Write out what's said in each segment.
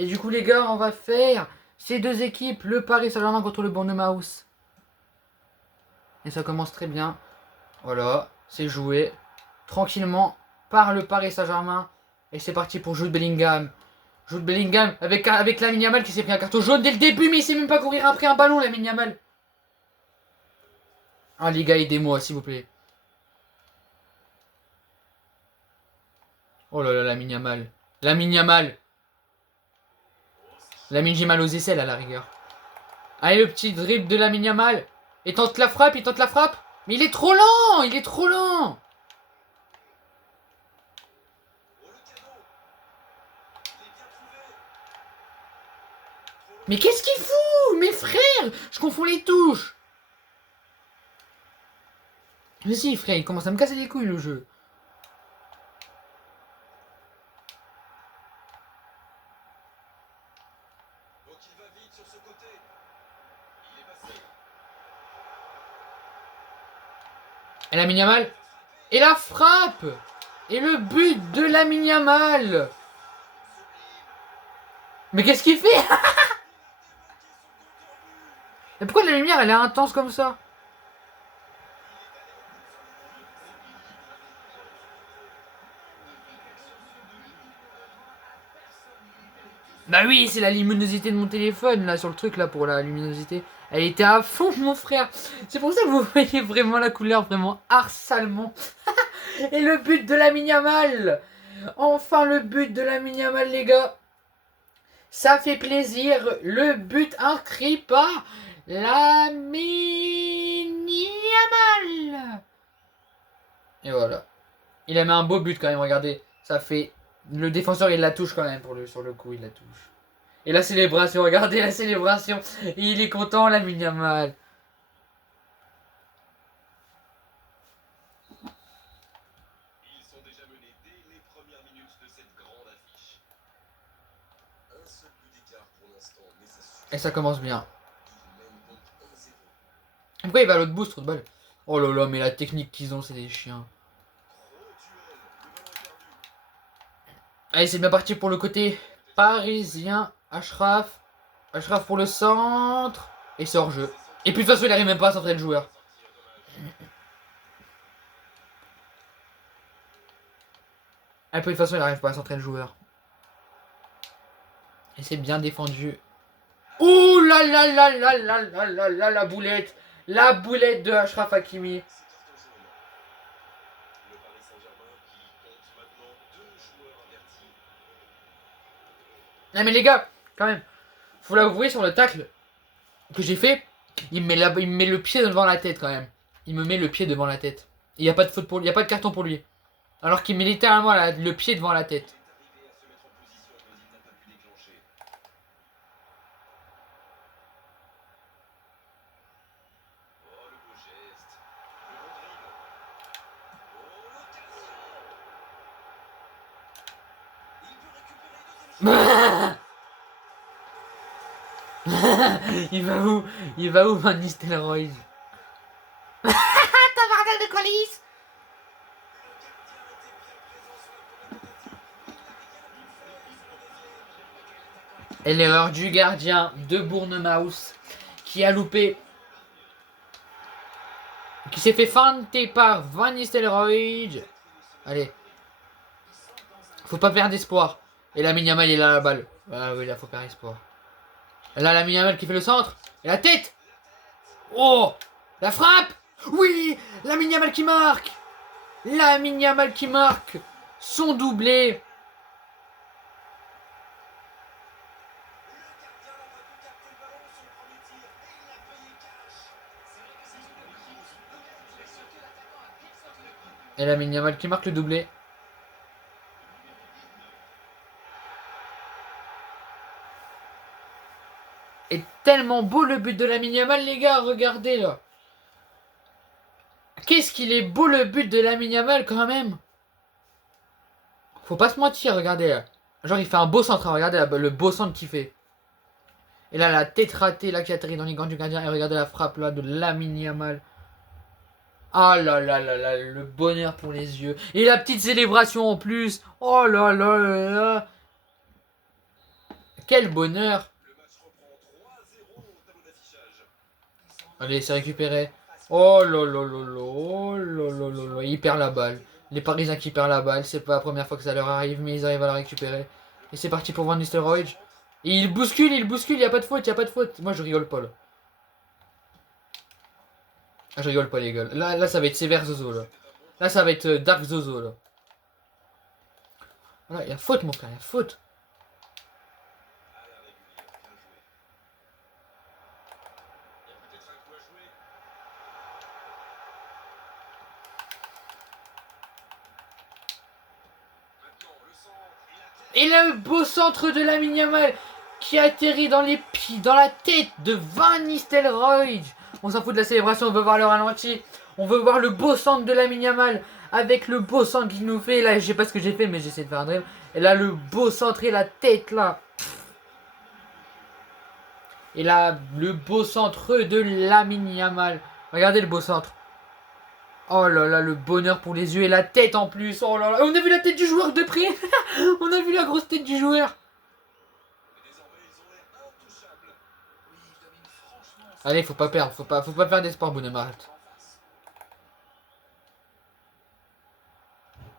Et du coup, les gars, on va faire ces deux équipes, le Paris Saint-Germain contre le Bournemouth. Et ça commence très bien. Voilà, c'est joué tranquillement par le Paris Saint-Germain. Et c'est parti pour Jude Bellingham. Jude Bellingham avec Lamine Yamal qui s'est pris un carton jaune dès le début, mais il sait même pas courir après un ballon, Lamine Yamal. Ah les gars, aidez-moi s'il vous plaît. Oh là là, Lamine Yamal. Lamine Yamal. Lamine, j'ai mal aux aisselles à la rigueur. Allez, le petit dribble de Lamine Yamal. Il tente la frappe, il tente la frappe. Mais il est trop lent, il est trop lent. Mais qu'est-ce qu'il fout? Mes frères, je confonds les touches. Mais si, frère, il commence à me casser les couilles le jeu. Et Lamine Yamal. Et la frappe. Et le but de Lamine Yamal. Mais qu'est-ce qu'il fait? Et pourquoi la lumière elle est intense comme ça? Bah oui, c'est la luminosité de mon téléphone là sur le truc là pour la luminosité. Elle était à fond mon frère. C'est pour ça que vous voyez vraiment la couleur vraiment harcèlement. Et le but de Lamine Yamal. Enfin le but de Lamine Yamal les gars. Ça fait plaisir. Le but inscrit par Lamine Yamal. Et voilà. Il a mis un beau but quand même, regardez. Ça fait... Le défenseur il la touche quand même sur le coup, il la touche. Et la célébration, regardez la célébration. Il est content, Lamine Yamal. Et ça commence bien. Pourquoi il va à l'autre boost, trop de balles? Oh là là, mais la technique qu'ils ont, c'est des chiens. Allez, c'est bien parti pour le côté parisien. Ashraf. Ashraf pour le centre. Et c'est hors jeu. Et puis de toute façon, il n'arrive même pas à centrer le joueur. Et puis de toute façon, il n'arrive pas à centrer le joueur. Et c'est bien défendu. Ouh là là là là là là là là, la boulette. La boulette de Ashraf Hakimi. Non mais les gars, quand même, faut l'avouer sur le tacle que j'ai fait, il me met le pied devant la tête quand même. Il me met le pied devant la tête. Il n'y a pas de faute pour lui, il n'y a pas de carton pour lui. Alors qu'il met littéralement le pied devant la tête. Il va où? Il va où, Van Nistelrooy? Tabardel de colis. Et l'erreur du gardien de Bournemouth qui a loupé. Qui s'est fait feinter par Van Nistelrooy. Allez. Faut pas perdre espoir. Et la Yamal il a la balle. Ah oui, là faut perdre espoir. Et là la Yamal qui fait le centre. Et la tête. Oh, la frappe. Oui, la Yamal qui marque. La Yamal qui marque. Son doublé. Et la Yamal qui marque le doublé. Et tellement beau le but de la Yamal, les gars, regardez là. Qu'est-ce qu'il est beau le but de la Yamal quand même. Faut pas se mentir, regardez là. Genre il fait un beau centre, regardez là, le beau centre qu'il fait. Et là la tête ratée là qui atterrit dans les gants du gardien. Et regardez la frappe là de Lamine Yamal. Ah là là là là, le bonheur pour les yeux. Et la petite célébration en plus. Oh là là là là. Quel bonheur. Allez, c'est récupéré. Oh là là là là, oh là là là là, il perd la balle. Les Parisiens qui perdent la balle, c'est pas la première fois que ça leur arrive, mais ils arrivent à la récupérer. Et c'est parti pour Van Nistelrooy. Et il bouscule, y a pas de faute, y a pas de faute. Moi je rigole pas là. Ah, je rigole pas les gars. Là ça va être sévère Zozo là. Là ça va être Dark Zozo là. Voilà, y a faute mon frère, y a faute. Et là, le beau centre de Lamine Yamal qui atterrit dans les pieds, dans la tête de Van Nistelrooy. On s'en fout de la célébration, on veut voir le ralenti. On veut voir le beau centre de Lamine Yamal avec le beau centre qu'il nous fait. Là, je sais pas ce que j'ai fait, mais j'essaie de faire un dribble. Et là, le beau centre et la tête là. Et là, le beau centre de Lamine Yamal. Regardez le beau centre. Oh là là, le bonheur pour les yeux et la tête en plus. Oh là là, on a vu la tête du joueur de près. On a vu la grosse tête du joueur. Allez, faut pas perdre, faut pas perdre d'espoir, Bounemart.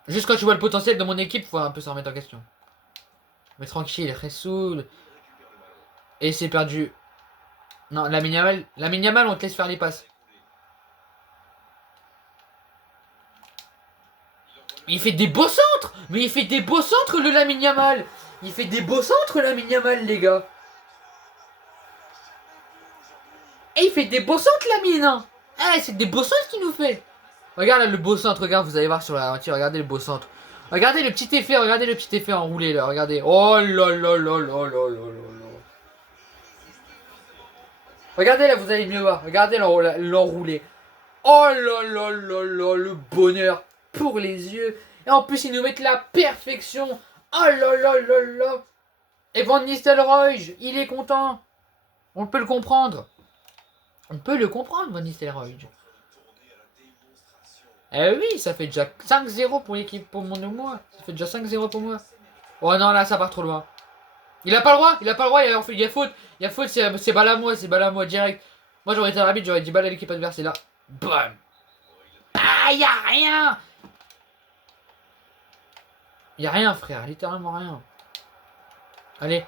Juste quand tu vois le potentiel de mon équipe, faut un peu s'en remettre en question. Mais tranquille, Ressoul. Et c'est perdu. Non, Lamine Yamal, on te laisse faire les passes. Il fait des beaux centres. Mais il fait des beaux centres, le Lamine Yamal. Il fait des beaux centres, Lamine Yamal, les gars. Et il fait des beaux centres, Lamine. Hein. Eh, c'est des beaux centres qu'il nous fait. Regarde là, le beau centre, regarde, vous allez voir sur la ralenti, regardez le beau centre. Regardez le petit effet enroulé là, regardez. Oh là là là là là là là. Regardez là, vous allez mieux voir. Regardez l'enroulé. Oh là là là là, le bonheur pour les yeux. Et en plus, ils nous mettent la perfection. Oh là là là là. Et Van Nistelrooy, il est content. On peut le comprendre. On peut le comprendre, Van Nistelrooy. Eh oui, ça fait déjà 5-0 pour l'équipe, pour moi. Ça fait déjà 5-0 pour moi. Oh non, là, ça part trop loin. Il a pas le droit, il y a faute. Il y a faute, c'est balle à moi, direct. Moi, j'aurais été arbitre, j'aurais dit balle à l'équipe adverse, et là, bam. Ah, y a rien. Y a rien, frère, littéralement rien. Allez.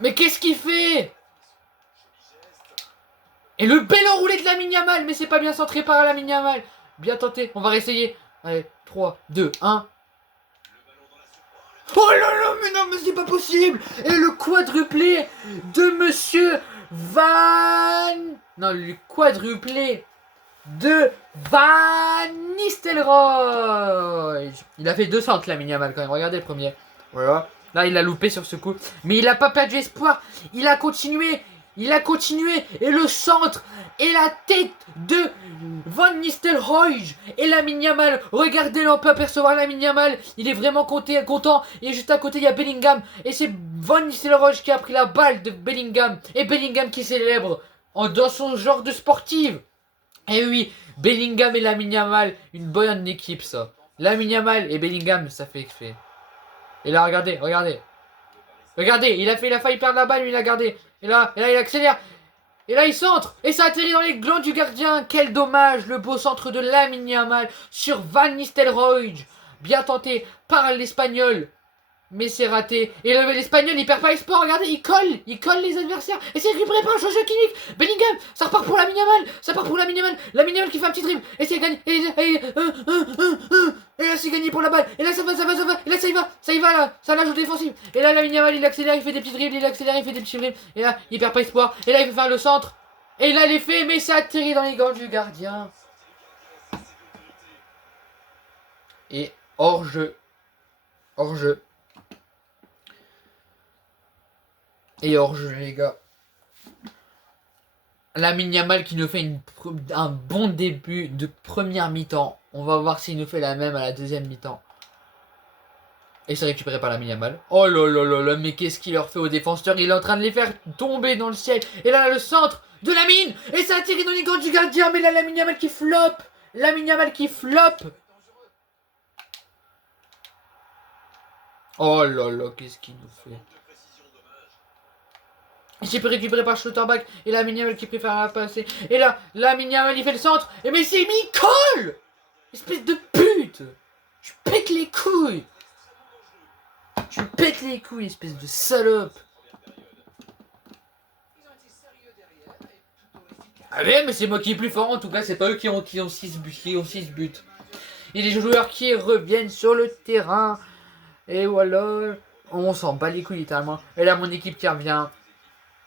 Mais qu'est-ce qu'il fait? Et le bel enroulé de Lamine Yamal, mais c'est pas bien centré par Lamine Yamal. Bien tenté, on va réessayer. Allez, 3, 2, 1. Oh là là, mais non, mais c'est pas possible. Et le quadruplé de Monsieur Van... Non, le quadruplé de Van Nistelrooy. Il a fait 2 centres, Lamine Yamal, quand même. Regardez le premier. Voilà. Là, il a loupé sur ce coup. Mais il a pas perdu espoir. Il a continué. Et le centre et la tête de Van Nistelrooy et Lamine Yamal. Regardez-le, on peut apercevoir Lamine Yamal. Il est vraiment content. Et juste à côté, il y a Bellingham. Et c'est Van Nistelrooy qui a pris la balle de Bellingham. Et Bellingham qui célèbre dans son genre de sportive. Et oui, Bellingham et Lamine Yamal, une bonne équipe ça. Lamine Yamal et Bellingham, ça fait effet. Et là, regardez. Regardez, il a failli perdre la balle, mais il a gardé. Et là, il accélère. Et là, il centre. Et ça atterrit dans les glands du gardien. Quel dommage. Le beau centre de Lamine Yamal sur Van Nistelrooy. Bien tenté par l'Espagnol. Mais c'est raté. Et l'Espagnol, il perd pas espoir. Regardez, il colle les adversaires. Et c'est récupéré par un changeur clinique. Bellingham, ça repart pour Lamine Yamal. Lamine Yamal qui fait un petit dribble. Et c'est gagné. Et là, c'est gagné pour la balle. Et là, ça va. Et là, ça y va là. Ça l'ajoute défensif. Et là, Lamine Yamal, il accélère, il fait des petits dribbles. Et là, il perd pas espoir. Et là, il peut faire le centre. Et là, l'effet, mais ça atterrit dans les gants du gardien. Et hors-jeu. Et hors-jeu, les gars. Lamine Yamal qui nous fait un bon début de première mi-temps. On va voir s'il nous fait la même à la deuxième mi-temps. Et c'est récupéré par Lamine Yamal. Oh là là là là, mais qu'est-ce qu'il leur fait aux défenseurs? Il est en train de les faire tomber dans le ciel. Et là, le centre de Lamine. Et ça atterrit dans les gants du gardien. Mais là, Lamine Yamal qui floppe. Oh là là, qu'est-ce qu'il nous fait? J'ai pu récupérer par Schlotterbeck et la Yamal qui préfère la passer. Et là, la Yamal il fait le centre. Et mais c'est mis colle. Espèce de pute. Tu pètes les couilles. Tu pètes les couilles, espèce de salope. Ah ouais, mais c'est moi qui est plus fort. En tout cas, c'est pas eux qui ont 6 buts. Qui ont 6 buts. Et les joueurs qui reviennent sur le terrain. Et voilà. On s'en bat les couilles littéralement. Et là, mon équipe qui revient.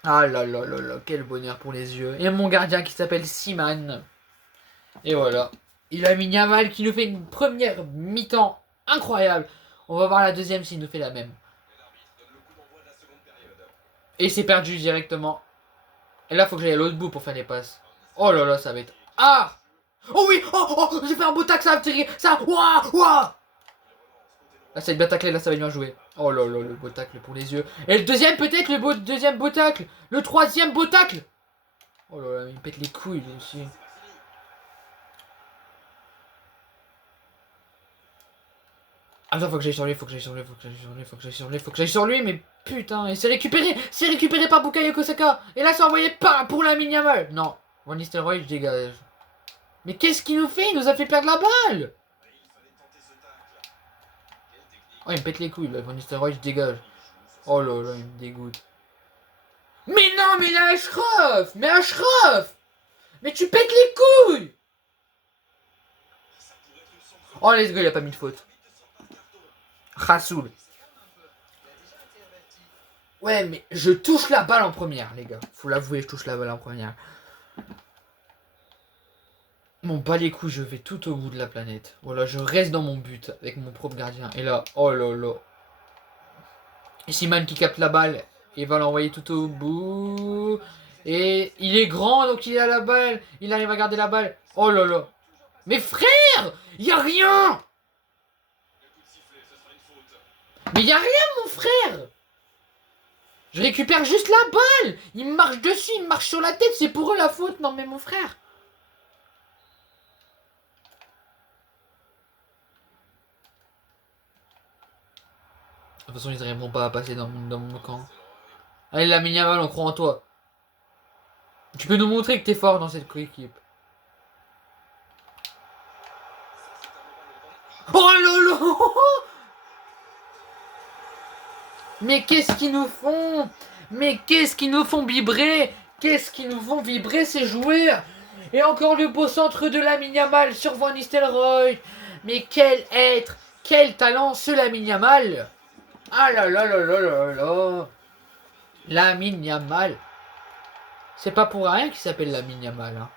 Ah là là là là, quel bonheur pour les yeux. Et mon gardien qui s'appelle Siman. Et voilà. Il a mis Yamal qui nous fait une première mi-temps incroyable. On va voir la deuxième s'il nous fait la même. Et c'est perdu directement. Et là, faut que j'aille à l'autre bout pour faire les passes. Oh là là, ça va être... Ah! Oh oui! Oh! J'ai fait un beau tacle, ça va tirer! Ça! Ouah! Ouah! Là, ça va être bien taclé, là, ça va bien jouer. Oh là là, le beau tacle pour les yeux. Et le deuxième, peut-être, deuxième beau tacle. Le troisième beau tacle. Oh là là, il me pète les couilles, lui aussi. Attends, faut que j'aille sur lui, faut que j'aille sur lui, faut que j'aille sur lui, faut que j'aille sur lui, faut que j'aille sur lui, mais putain, et c'est récupéré par Bukayo Kosaka. Et là, c'est envoyé par pour la Yamal. Non, Van Nistelrooy, je dégage. Mais qu'est-ce qu'il nous fait? Il nous a fait perdre la balle. Oh, il me pète les couilles, là, Van Nistelrooy, je dégage. Oh là là, il me dégoûte. Mais non, mais là, Ashraf! Mais Ashraf! Mais tu pètes les couilles! Oh, let's go, il a pas mis de faute. Rassoul. Ouais, mais je touche la balle en première, les gars. Faut l'avouer, je touche la balle en première. Bon, pas les couilles, je vais tout au bout de la planète. Voilà, je reste dans mon but avec mon propre gardien. Et là, oh là là. Siman qui capte la balle et va l'envoyer tout au bout. Et il est grand, donc il a la balle. Il arrive à garder la balle. Oh là là. Mais frère, y a rien. Mais y a rien, mon frère. Je récupère juste la balle. Il me marche dessus, il me marche sur la tête. C'est pour eux la faute. Non mais mon frère. De toute façon, ils n'arriveront pas à passer dans mon camp. Allez, la Yamal, on croit en toi. Tu peux nous montrer que t'es fort dans cette équipe. Oh là là. Mais qu'est-ce qu'ils nous font? Mais qu'est-ce qu'ils nous font vibrer? Qu'est-ce qu'ils nous font vibrer ces joueurs? Et encore le beau centre de Lamine Yamal sur Van Nistelrooy. Mais quel être, quel talent ce Lamine Yamal. Ah là là là là là là. Lamine Yamal. C'est pas pour rien qu'il s'appelle Lamine Yamal. Hein.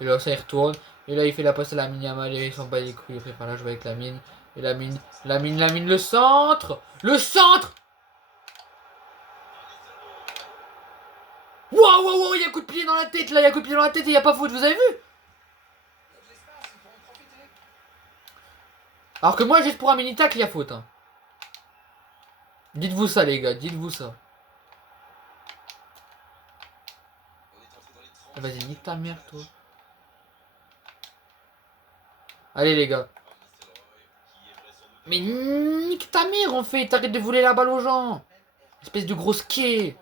Et là ça y retourne. Et là il fait la passe à Lamine Yamal et il s'en bat les couilles. Il prépare la jouer avec Lamine. Et Lamine, le centre. Le centre. Wow, wow, wow, il y a coup de pied dans la tête, là, il y a coup de pied dans la tête et il n'y a pas faute, vous avez vu? Alors que moi, juste pour un mini-tacle, il y a faute. Hein. Dites-vous ça, les gars, dites-vous ça. Vas-y, nique ta mère, toi. Allez, les gars. Mais nique ta mère, en fait, t'arrêtes de voler la balle aux gens. Espèce de grosse quai.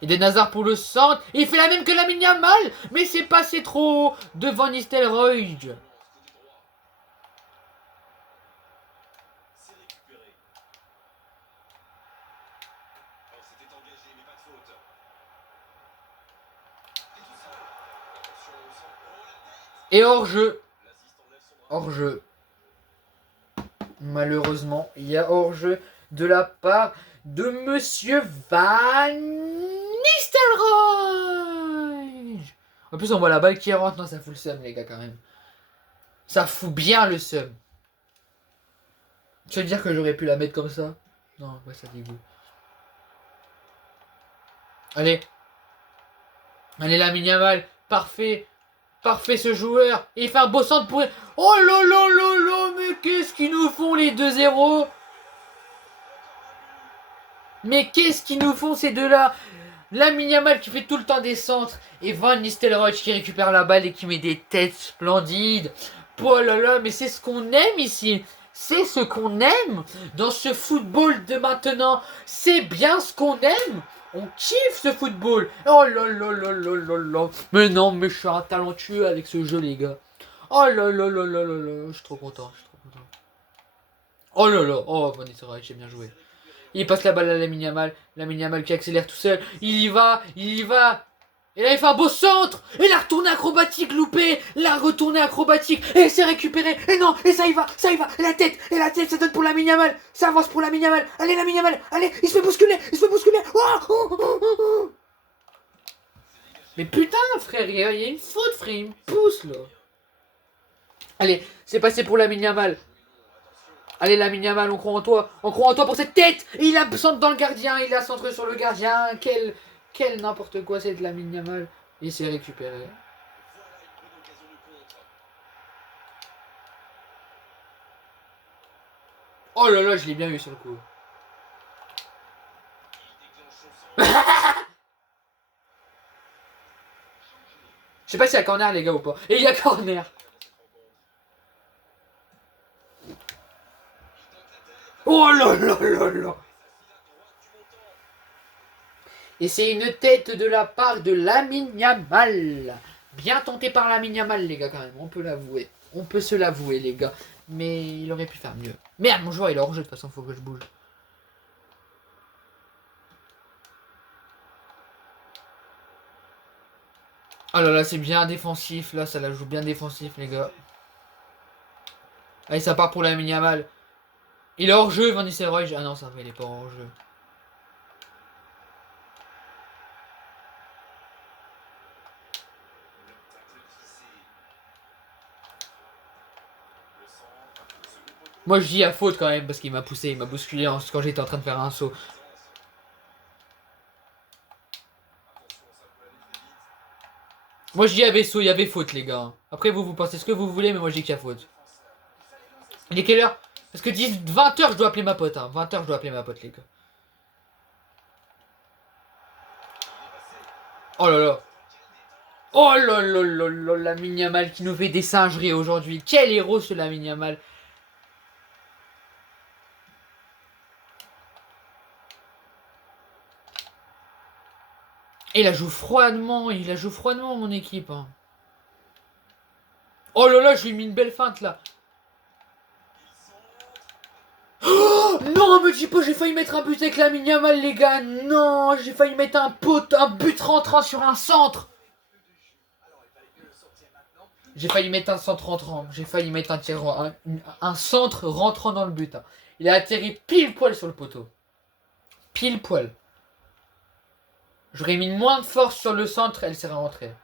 Et des Nazar pour le centre. Et il fait la même que Lamine Yamal. Mais c'est passé trop devant Nistelrooy. Et hors-jeu. Hors-jeu. Malheureusement, il y a hors-jeu de la part de Monsieur Van Nistelrooy. En plus, on voit la balle qui rentre. Non, ça fout le seum, les gars, quand même. Ça fout bien le seum. Tu veux dire que j'aurais pu la mettre comme ça? Non, ouais, ça dégoûte. Allez. Allez, Lamine Yamal. Parfait. Parfait ce joueur. Et il fait un beau centre pour... Oh là là là là. Mais qu'est-ce qu'ils nous font les 2-0? Mais qu'est-ce qu'ils nous font ces deux-là? Lamine Yamal qui fait tout le temps des centres. Et Van Nistelrooy qui récupère la balle et qui met des têtes splendides. Oh là là, mais c'est ce qu'on aime ici. C'est ce qu'on aime dans ce football de maintenant. C'est bien ce qu'on aime. On kiffe ce football. Oh là là là là là là. Mais non, mais je suis un talentueux avec ce jeu, les gars. Oh là là là là là là. Je suis trop content. Je suis trop content. Oh là là. Oh, Van Nistelrooy, j'ai bien joué. Il passe la balle à Lamine Yamal. Lamine Yamal qui accélère tout seul. Il y va. Il y va. Et là il fait un beau centre. Et la retournée acrobatique loupée. La retournée acrobatique. Et c'est récupéré. Et non. Et ça y va. Ça y va. Et la tête. Ça donne pour Lamine Yamal. Ça avance pour Lamine Yamal. Allez Lamine Yamal. Allez. Il se fait bousculer. Il se fait bousculer. Oh. Mais putain frère. Il y a une faute frère. Il me pousse là. Allez. C'est passé pour Lamine Yamal. Allez Lamine Yamal, on croit en toi. On croit en toi pour cette tête. Il a centre dans le gardien. Il a centre sur le gardien. Quel n'importe quoi cette Lamine Yamal. Il s'est récupéré. Oh là là, je l'ai bien eu sur le coup. Je sais pas s'il y a corner les gars ou pas. Et il y a corner. Oh là là là là. Et c'est une tête de la part de Lamine Yamal. Bien tenté par Lamine Yamal les gars quand même, on peut l'avouer. On peut se l'avouer les gars. Mais il aurait pu faire mieux. Merde, mon joueur il est hors jeu de toute façon, faut que je bouge. Oh là là, c'est bien défensif là, ça la joue bien défensif les gars. Allez, ça part pour Lamine Yamal. Il est hors jeu, Van Nistelrooy. Ah non, ça va, il est pas hors jeu. Moi je dis à faute quand même parce qu'il m'a poussé, il m'a bousculé quand j'étais en train de faire un saut. Moi je dis il y avait faute les gars. Après vous pensez ce que vous voulez mais moi je dis qu'il y a faute. Il est quelle heure? Parce que 20h je dois appeler ma pote. 20h je dois appeler ma pote les gars. Oh là là. Oh là là là là, Lamine Yamal qui nous fait des singeries aujourd'hui. Quel héros ce Lamine Yamal. Et il la joue froidement, mon équipe. Oh là là, je lui ai mis une belle feinte là. Oh non, me dis pas, j'ai failli mettre un but avec Lamine Yamal les gars. Non, j'ai failli mettre un but rentrant sur un centre. J'ai failli mettre un centre rentrant. J'ai failli mettre un centre rentrant dans le but. Il a atterri pile poil sur le poteau. Pile poil. J'aurais mis moins de force sur le centre, elle serait rentrée.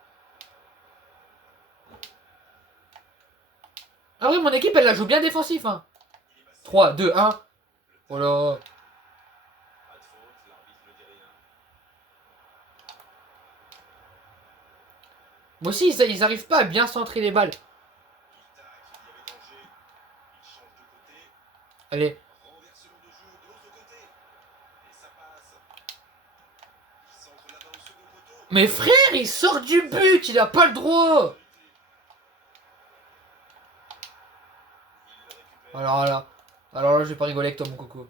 Ah oui, mon équipe, elle la joue bien défensif. 3, 2, 1. Oh là. Moi aussi, ils arrivent pas à bien centrer les balles. Allez. Mais frère, il sort du but, il a pas le droit. Alors là, je vais pas rigoler avec toi mon coco.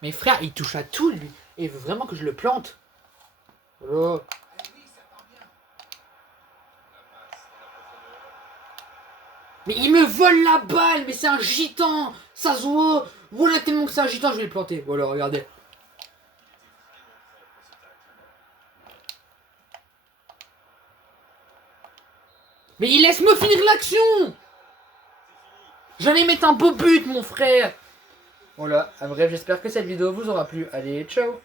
Mais frère, il touche à tout lui. Et il veut vraiment que je le plante. Oh. Mais il me vole la balle, mais c'est un gitan. Ça se voit. Voilà tellement que c'est un gitan, je vais le planter. Voilà, regardez. Mais il laisse-moi finir l'action. J'allais mettre un beau but, mon frère. Voilà, bref, j'espère que cette vidéo vous aura plu. Allez, ciao.